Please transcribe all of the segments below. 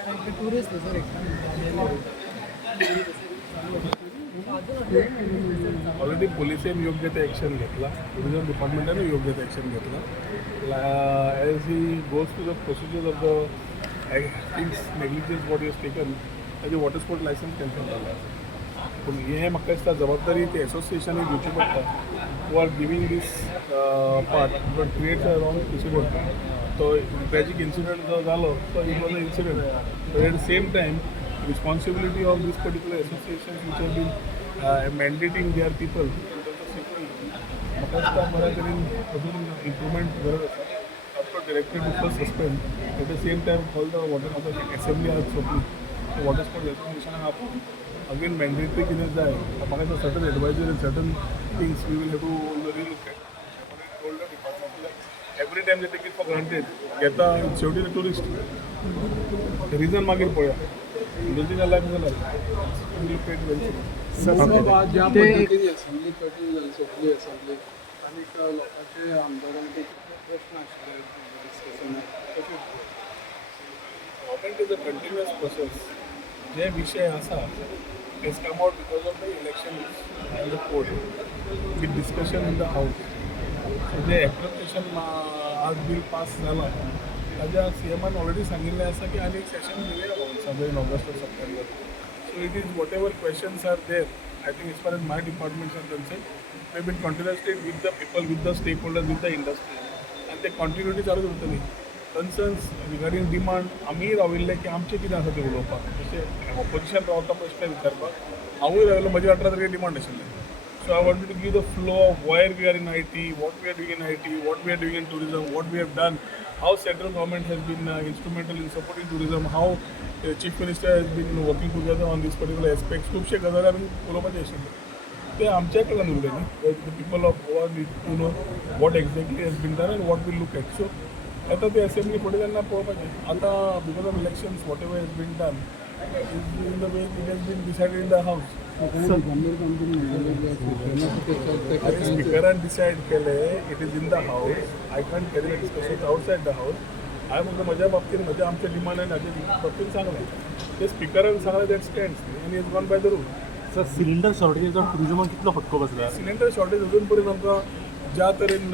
Tourist है sir already पोलिसांनी योग्य ते ॲक्शन घेतला, टुरिझम डिपार्टमेंटाने योग्य ते ॲक्शन घेतला. As he goes to the procedure of the things negligence what is taken ताजे वॉटर स्पोर्ट लायसन्स कॅन्सल जालें. पूण हे म्हाका दिसता जबाबदारी ती एसोसिएशनाक घेवची पडटा who are giving this part but creates a wrong president. तो ट्रॅजीक इन्सिडंट जो जालो तो it was a incident, but at the same time responsibility of this particular associations which have been mandating their people in terms of safety. म्हाका दिसता बऱ्या तरेन अजून improvement गरज आसा. After directed to suspend at the same time all the water आता assembly आज सोंपली सो वॉटर स्पोर्ट एसोसिएशनाक आपण अगेन मॅन्डेटरी कितें जाय म्हाका दिसता certain advisory certain things we will have to relook at. Told the department every time they take it for granted घेता शेवटी द टुरिस्ट रिजन मागीर पळया. ज्या पद्धतीने असेंब्ली कटींग जाली सोंपली असेंब्ली आनी लोकांचे आमदारांचे प्रश्न आशिल्ले डिस्कशनाक government is a continuous process. जे विषय आसा it come out because of the election and the court with discussion in the house. जे एप्लिकेशन आज बिल पास जाला ताज्या CMन ऑलरेडी सांगिल्लें आसा की आनी एक सेशन घेवया सगळे इन ऑगस्ट और September. So it is whatever questions are there I think as far as my department are concern we been continuously with the people with the stakeholders with the industry आनी ते continuity चालूच उरतली. Concerns regarding demand आमी राविल्ले की आमचें कितें आसा तें उलोवपाक. जशें ऑपोजिशन रावता पळय विचारपाक हांवूय राविल्लो म्हजे 18 तारखेर डिमांड आशिल्ले. So I wanted to give the flow of where we are in IT, what we are doing in IT, what we are doing in tourism, what we have done, how central government has been instrumental in supporting tourism, how Chief Minister has been working together on these particular aspects. खूपशे गजाली आमी उलोवपाचे आशिल्ले ते आमच्या कडल्यान उरले न्ही. The people of Goa need to know what exactly has been done and what we look at. So आता ते असेंब्ली फुडें तेन्ना पळोवपाचें. आता because of elections whatever has been done is in the way it has been decided in the house. स्पीकरान decide केले it is in the house. I can't carry the discussion outside the house. हांवें म्हणटा म्हज्या बाबतींत म्हज्या आमच्या demand आनी हाच्या बाबतींत सांगलें ते स्पीकरान सांगलें दॅट स्टँड्स आनी is gone by the rule. Sir cylinder शॉर्टेजीचो टुरिजमाक कितलो फटको बसला? सिलिंडर शॉर्टेज अजून पर्यंत आमकां ज्या तरेन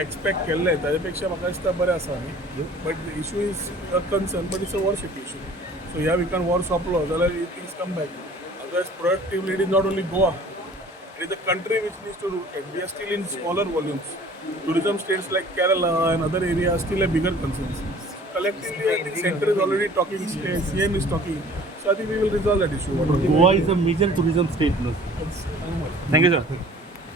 एक्सपेक्ट केल्लें ताजे पेक्षा म्हाका दिसता बरें आसा न्ही. But the issue is a concern but it's a war situation. So ह्या विकान वॉर सोंपलो जाल्यार things come back. Otherwise, productively, it is not only Goa, it is the country which needs to look at. We are still in smaller volumes. Tourism states like Kerala and other areas still have bigger concerns. Collectively, I think center is already talking, CM is talking. So I think we will resolve that issue. Goa is a major tourism state. Thank Thank you, sir.